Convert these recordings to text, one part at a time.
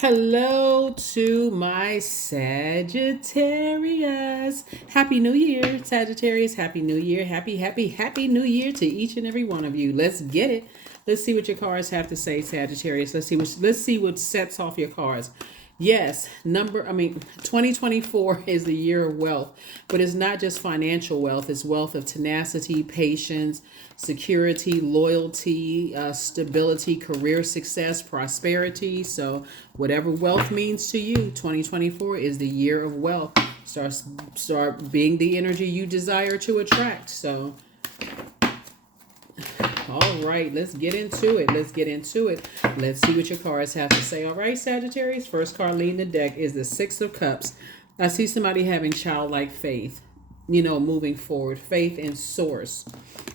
Hello to my Sagittarius. Happy New Year, Sagittarius. Happy New Year. Happy New Year to each and every one of you. Let's get it. Let's see what your cards have to say, Sagittarius. Let's see what sets off your cards. Yes, 2024 is the year of wealth, but it's not just financial wealth, it's wealth of tenacity, patience, security, loyalty, stability, career success, prosperity. So, whatever wealth means to you, 2024 is the year of wealth. Start being the energy you desire to attract. So, all right, let's get into it. Let's see what your cards have to say. All right, Sagittarius. First card leading the deck is the Six of Cups. I see somebody having childlike faith, moving forward, faith in source.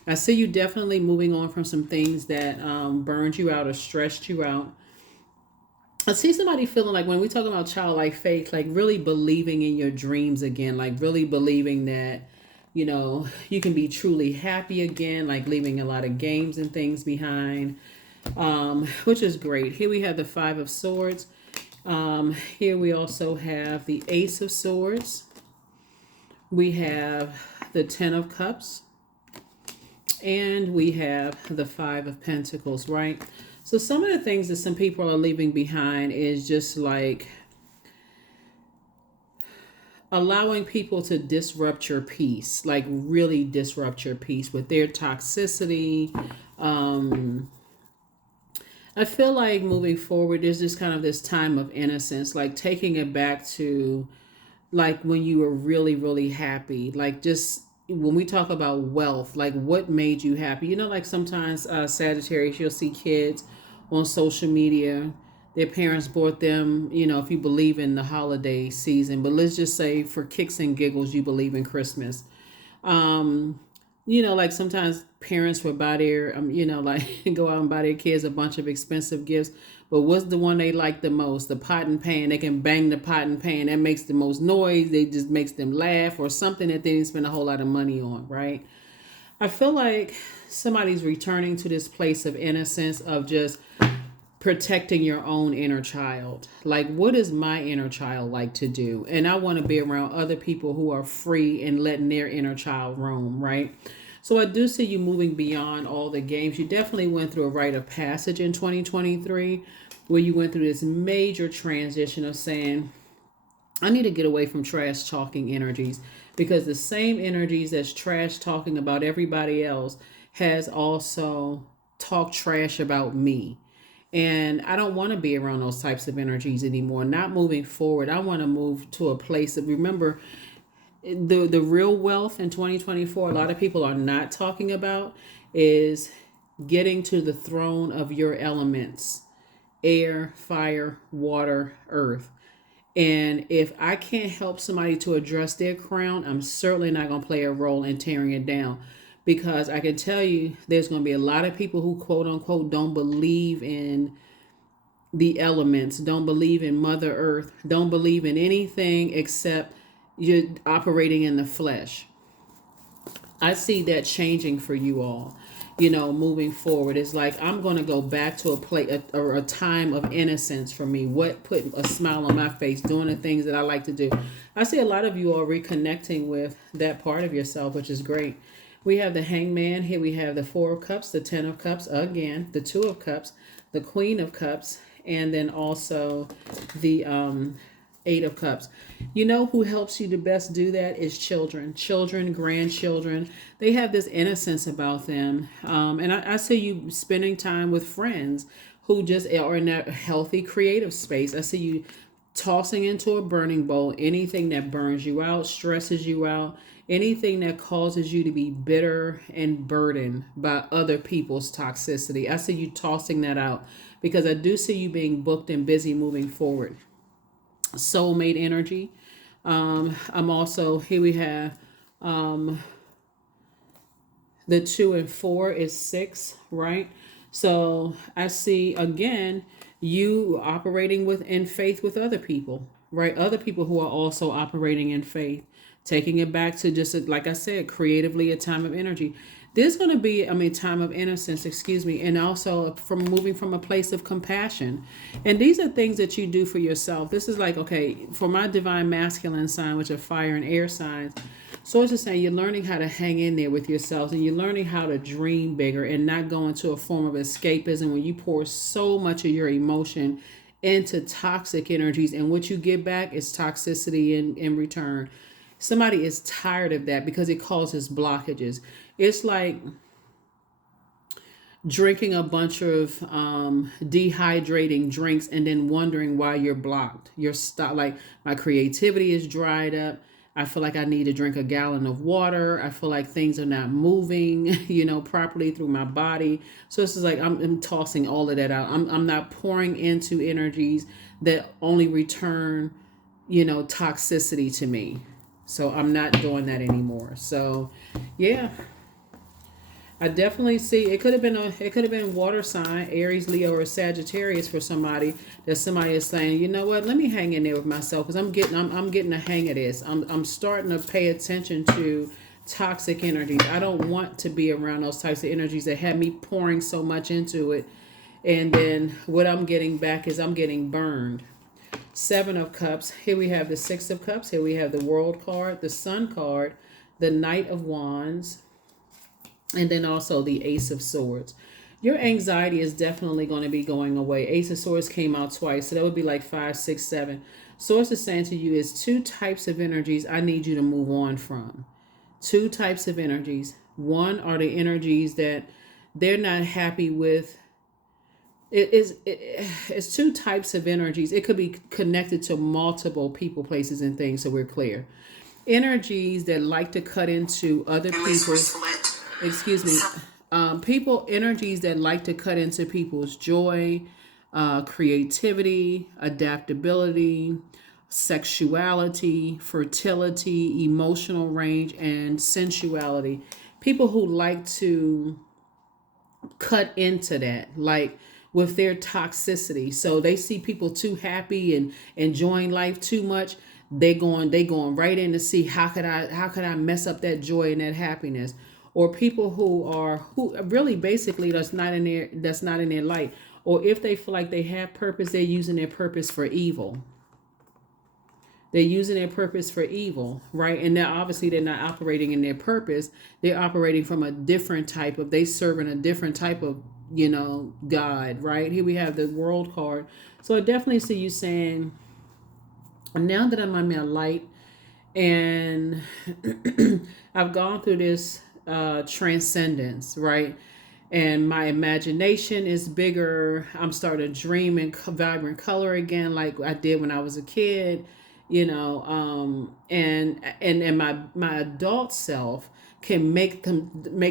I see you definitely moving on from some things that burned you out or stressed you out. I see somebody feeling like when we talk about childlike faith, like really believing in your dreams again, like really believing that, you can be truly happy again, like leaving a lot of games and things behind, which is great. Here we have the Five of Swords. Here we also have the Ace of Swords. We have the Ten of Cups. And we have the Five of Pentacles, right? So some of the things that some people are leaving behind is just like allowing people to disrupt your peace, like really disrupt your peace with their toxicity. I feel like moving forward, there's just kind of this time of innocence, like taking it back to like when you were really, really happy. Like just when we talk about wealth, like what made you happy? Like sometimes Sagittarius, you'll see kids on social media. Their parents bought them, if you believe in the holiday season, but let's just say for kicks and giggles, you believe in Christmas. Um, like sometimes parents would buy their, like go out and buy their kids a bunch of expensive gifts. But what's the one they like the most? The pot and pan. They can bang the pot and pan. That makes the most noise. They just makes them laugh or something that they didn't spend a whole lot of money on, right? I feel like somebody's returning to this place of innocence of just protecting your own inner child. Like, what does my inner child like to do? And I want to be around other people who are free and letting their inner child roam, right? So I do see you moving beyond all the games. You definitely went through a rite of passage in 2023 where you went through this major transition of saying, I need to get away from trash talking energies because the same energies that's trash talking about everybody else has also talked trash about me. And I don't want to be around those types of energies anymore. Not moving forward. I want to move to a place of remember the real wealth in 2024 a lot of people are not talking about is getting to the throne of your elements: air, fire, water, earth. And if I can't help somebody to address their crown, I'm certainly not going to play a role in tearing it down, because I can tell you there's going to be a lot of people who quote unquote don't believe in the elements, don't believe in Mother Earth, don't believe in anything except you're operating in the flesh. I see that changing for you all. Moving forward, it's like I'm going to go back to a place or a time of innocence for me. What put a smile on my face, doing the things that I like to do. I see a lot of you are reconnecting with that part of yourself, which is great. We have the Hangman here. We have the Four of Cups, the Ten of Cups again, the Two of Cups, the Queen of Cups, and then also the Eight of Cups. You know who helps you to best do that is children, grandchildren. They have this innocence about them. And I see you spending time with friends who just are in that healthy, creative space. I see you tossing into a burning bowl anything that burns you out, stresses you out, anything that causes you to be bitter and burdened by other people's toxicity. I see you tossing that out because I do see you being booked and busy moving forward. Soulmate energy. I'm also here. We have the 2 and 4 is 6, right? So I see again you operating with in faith with other people, right? Other people who are also operating in faith, taking it back to just like I said, creatively a time of energy. There's going to be, I mean, time of innocence, excuse me, and also from moving from a place of compassion. And these are things that you do for yourself. This is like, okay, for my divine masculine sign, which are fire and air signs, so it's just saying you're learning how to hang in there with yourselves, and you're learning how to dream bigger and not go into a form of escapism when you pour so much of your emotion into toxic energies, and what you get back is toxicity in return. Somebody is tired of that because it causes blockages. It's like drinking a bunch of dehydrating drinks and then wondering why you're blocked. You're stuck. Like, my creativity is dried up. I feel like I need to drink a gallon of water. I feel like things are not moving, properly through my body. So it's just like I'm tossing all of that out. I'm not pouring into energies that only return, toxicity to me. So I'm not doing that anymore. So, yeah, I definitely see it could have been water sign, Aries, Leo, or Sagittarius for somebody, that somebody is saying, you know what, let me hang in there with myself because I'm getting a hang of this. I'm starting to pay attention to toxic energies. I don't want to be around those types of energies that have me pouring so much into it, and then what I'm getting back is I'm getting burned. Seven of Cups. Here we have the Six of Cups. Here we have the World card, the Sun card, the Knight of Wands, and then also the Ace of Swords. Your anxiety is definitely going to be going away. Ace of Swords came out twice, so that would be like 5, 6, 7. Source is saying to you is two types of energies I need you to move on from. Two types of energies. One are the energies that they're not happy with. It's two types of energies. It could be connected to multiple people, places, and things, so we're clear. Energies that like to cut into other people's, excuse me, energies that like to cut into people's joy, creativity, adaptability, sexuality, fertility, emotional range, and sensuality. People who like to cut into that, like with their toxicity. So they see people too happy and enjoying life too much. They going right in to see how could I mess up that joy and that happiness. Or people who really basically that's not in their light. Or if they feel like they have purpose, they're using their purpose for evil. They're using their purpose for evil, right? And now obviously they're not operating in their purpose. They're operating from a different type of, they serving a different type of, God, right? Here we have the World card. So I definitely see you saying, now that I'm in my light and I've gone through this transcendence, right? And my imagination is bigger. I'm starting to dream in vibrant color again, like I did when I was a kid, and my adult self can make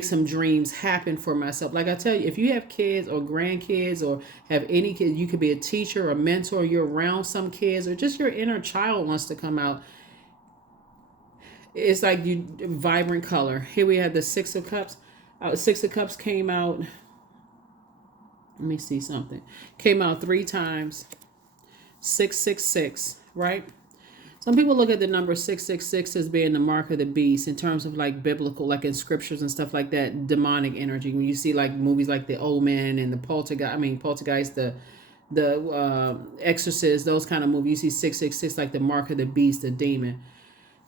some dreams happen for myself. Like I tell you, if you have kids or grandkids or have any kids, you could be a teacher or a mentor. You're around some kids, or just your inner child wants to come out. It's like you vibrant color. Here we have the Six of Cups. Six of Cups came out. Let me see something. Came out 3 times. 666, right? Some people look at the number 666 as being the mark of the beast in terms of like biblical, like in scriptures and stuff like that, demonic energy. When you see like movies like The Old Man and the Poltergeist, the Exorcist, those kind of movies, you see 666 like the mark of the beast, the demon.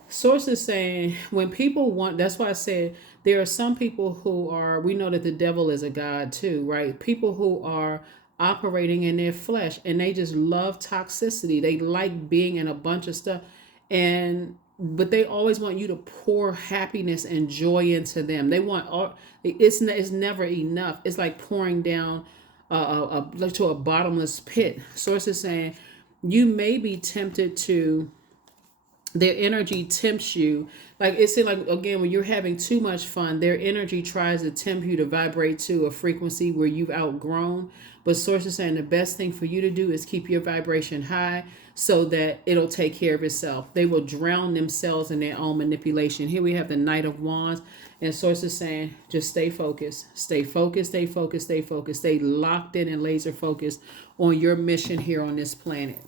Sources saying when people want, that's why I said there are some people who are, we know that the devil is a god too, right? People who are operating in their flesh and they just love toxicity. They like being in a bunch of stuff, but they always want you to pour happiness and joy into them. They want all, it's never enough. It's like pouring down like to a bottomless pit. Sources saying you may be tempted to, their energy tempts you, like it's like, again, when you're having too much fun, their energy tries to tempt you to vibrate to a frequency where you've outgrown. But sources saying the best thing for you to do is keep your vibration high so that it'll take care of itself. They will drown themselves in their own manipulation. Here we have the Knight of Wands, and sources saying just stay focused, stay focused, stay focused, stay focused, stay locked in and laser focused on your mission here on this planet.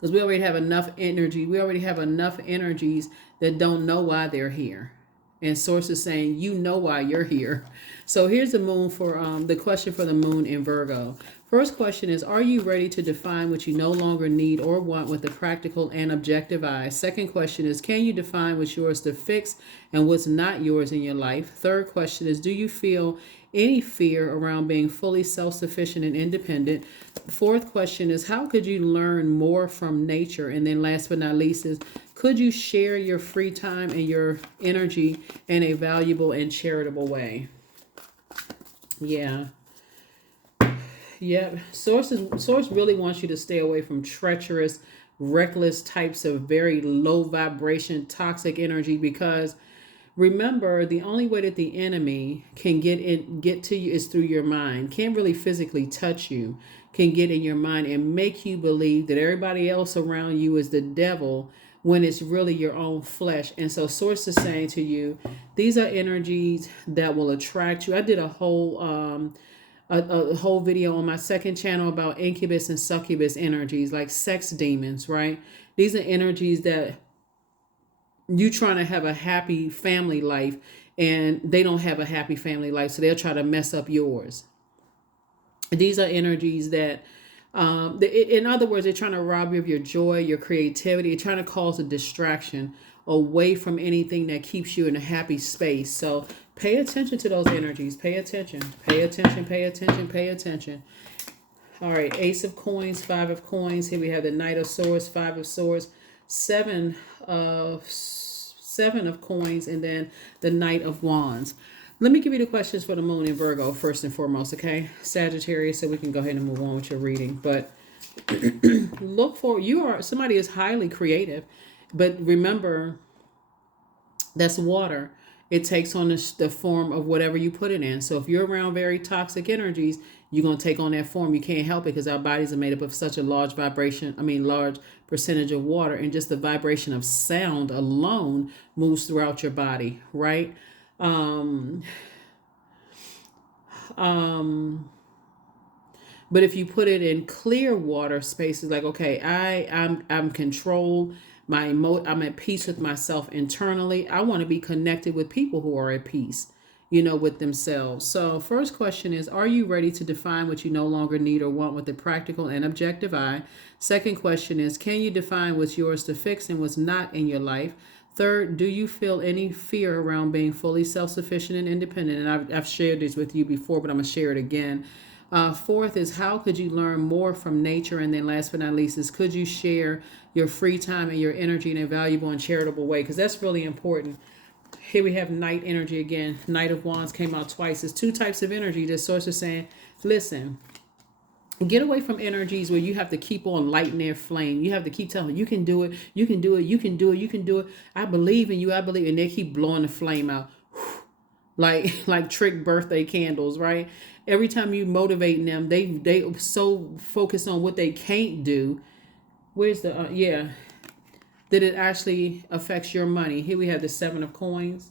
Because we already have enough energy. We already have enough energies that don't know why they're here. And source is saying, you know why you're here. So here's the moon for the question for the moon in Virgo. First question is, are you ready to define what you no longer need or want with a practical and objective eye? Second question is, can you define what's yours to fix and what's not yours in your life? Third question is, do you feel any fear around being fully self-sufficient and independent? Fourth question is, how could you learn more from nature? And then last but not least is, could you share your free time and your energy in a valuable and charitable way? Yeah. Yep. Source really wants you to stay away from treacherous, reckless types of very low vibration, toxic energy, because remember, the only way that the enemy can get to you is through your mind. Can't really physically touch you, can get in your mind and make you believe that everybody else around you is the devil when it's really your own flesh. And so source is saying to you, these are energies that will attract you. I did a whole video on my second channel about incubus and succubus energies, like sex demons, right? These are energies that you trying to have a happy family life and they don't have a happy family life, so they'll try to mess up yours. These are energies that in other words, they're trying to rob you of your joy, your creativity. They're trying to cause a distraction away from anything that keeps you in a happy space. So pay attention to those energies. Pay attention. Pay attention. Pay attention. Pay attention. All right. Ace of Coins, Five of Coins. Here we have the Knight of Swords, Five of Swords, Seven of Coins, and then the Knight of Wands. Let me give you the questions for the moon in Virgo first and foremost, okay? Sagittarius, so we can go ahead and move on with your reading. But look for, somebody is highly creative, but remember, that's water. It takes on the form of whatever you put it in. So if you're around very toxic energies, you're going to take on that form. You can't help it because our bodies are made up of such a large large percentage of water, and just the vibration of sound alone moves throughout your body, right? Um, um, but if you put it in clear water spaces, like, okay, I'm controlled. I'm at peace with myself internally. I want to be connected with people who are at peace, with themselves. So first question is, are you ready to define what you no longer need or want with a practical and objective eye? Second question is, can you define what's yours to fix and what's not in your life? Third, do you feel any fear around being fully self-sufficient and independent? And I've shared this with you before, but I'm going to share it again. Fourth is, how could you learn more from nature? And then last but not least is, could you share your free time and your energy in a valuable and charitable way? Because that's really important. Here we have Knight energy again. Knight of Wands came out twice. There's two types of energy. This source is saying, listen, get away from energies where you have to keep on lighting their flame. You have to keep telling them, you can do it, you can do it, you can do it, you can do it. I believe in you, I believe. And they keep blowing the flame out. Like trick birthday candles, right? Every time you motivating them, they so focused on what they can't do. Where's the that it actually affects your money. Here we have the Seven of Coins.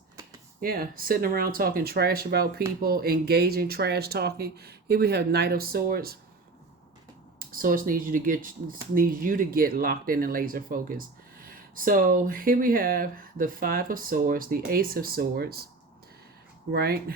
Yeah, sitting around talking trash about people, engaging trash talking. Here we have Knight of Swords. Source needs you to get locked in and laser focused. So here we have the Five of Swords, the Ace of Swords, right?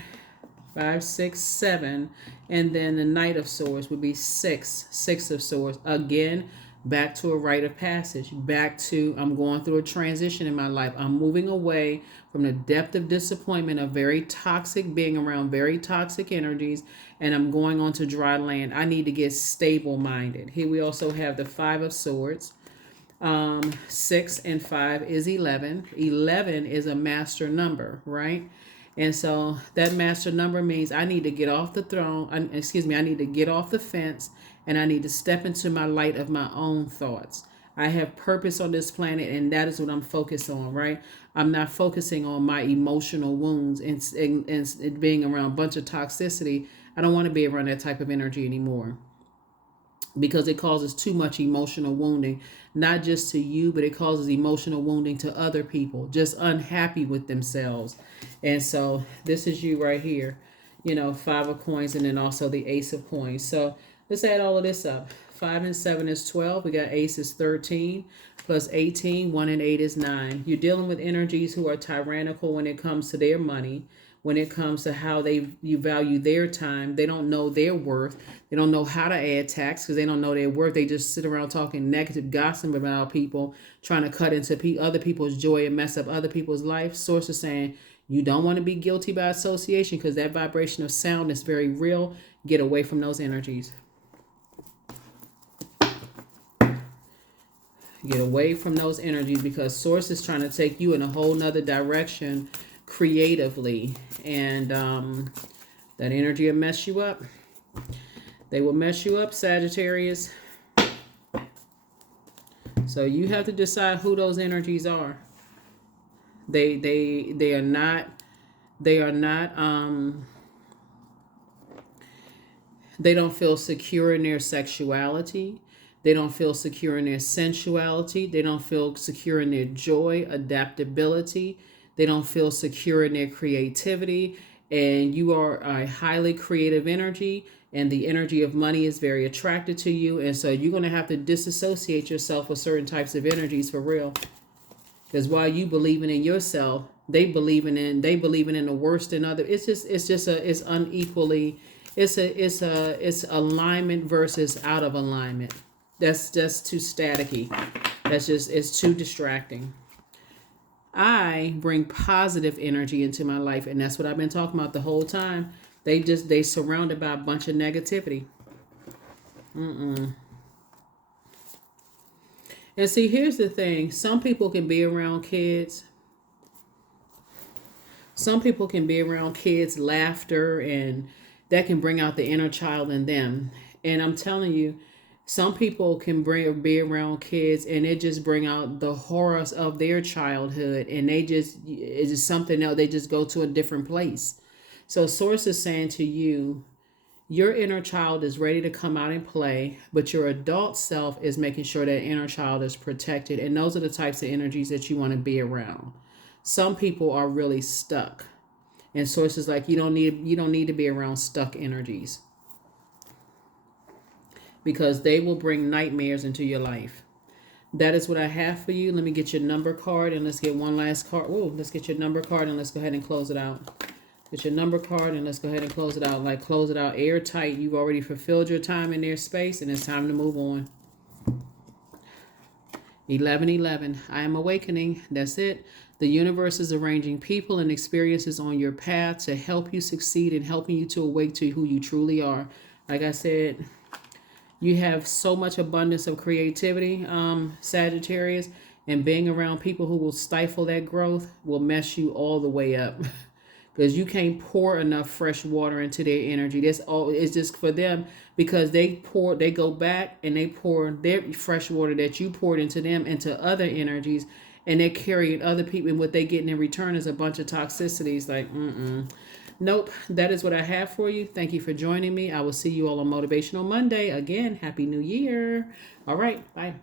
5, 6, 7, and then the Knight of Swords would be 6 of Swords. Again, back to a rite of passage, back to, I'm going through a transition in my life. I'm moving away from the depth of disappointment of being around very toxic energies, and I'm going on to dry land. I need to get stable minded. Here we also have the Five of Swords. 6 and 5 is 11. 11 is a master number, right? And so that master number means I need to get off the throne. I need to get off the fence, and I need to step into my light of my own thoughts. I have purpose on this planet, and that is what I'm focused on, right? I'm not focusing on my emotional wounds and being around a bunch of toxicity. I don't want to be around that type of energy anymore, because it causes too much emotional wounding, not just to you, but it causes emotional wounding to other people, just unhappy with themselves. And so this is you right here, Five of Coins, and then also the Ace of Coins. So let's add all of this up. 5 and 7 is 12. We got ace is 13 plus 18. 1 and 8 is 9. You're dealing with energies who are tyrannical when it comes to their money, when it comes to how you value their time. They don't know their worth. They don't know how to add tax because they don't know their worth. They just sit around talking negative gossip about people, trying to cut into other people's joy and mess up other people's life. Source is saying you don't want to be guilty by association because that vibration of sound is very real. Get away from those energies. Get away from those energies because source is trying to take you in a whole nother direction creatively, and that energy will mess you up. They will mess you up, Sagittarius. So you have to decide who those energies are. They are not they don't feel secure in their sexuality. They don't feel secure in their sensuality. They don't feel secure in their joy, adaptability. They don't feel secure in their creativity. And you are a highly creative energy, and the energy of money is very attracted to you. And so you're going to have to disassociate yourself with certain types of energies for real. Because while you believing in yourself, they believing in the worst in other. It's unequally. It's alignment versus out of alignment. That's just too staticky. It's too distracting. I bring positive energy into my life, and that's what I've been talking about the whole time. They surrounded by a bunch of negativity. And see, here's the thing. Some people can be around kids. Some people can be around kids' laughter, and that can bring out the inner child in them. And I'm telling you, some people can be around kids and it just bring out the horrors of their childhood, and it's just something else. They just go to a different place. So source is saying to you, your inner child is ready to come out and play, but your adult self is making sure that inner child is protected. And those are the types of energies that you want to be around. Some people are really stuck, and source is like, you don't need to be around stuck energies, because they will bring nightmares into your life. That is what I have for you. Let me get your number card, and let's get one last card. Whoa, let's get your number card, and let's go ahead and close it out. Get your number card, and let's go ahead and close it out. Like, close it out airtight. You've already fulfilled your time in their space, and it's time to move on. 1111. I am awakening. That's it. The universe is arranging people and experiences on your path to help you succeed and helping you to awake to who you truly are. Like I said, you have so much abundance of creativity, Sagittarius, and being around people who will stifle that growth will mess you all the way up. Because you can't pour enough fresh water into their energy. That's all. It's just for them, because they go back and they pour their fresh water that you poured into them into other energies, and they're carrying other people, and what they getting in return is a bunch of toxicities. Like, nope. That is what I have for you. Thank you for joining me. I will see you all on Motivational Monday. Again, Happy New Year. All right. Bye.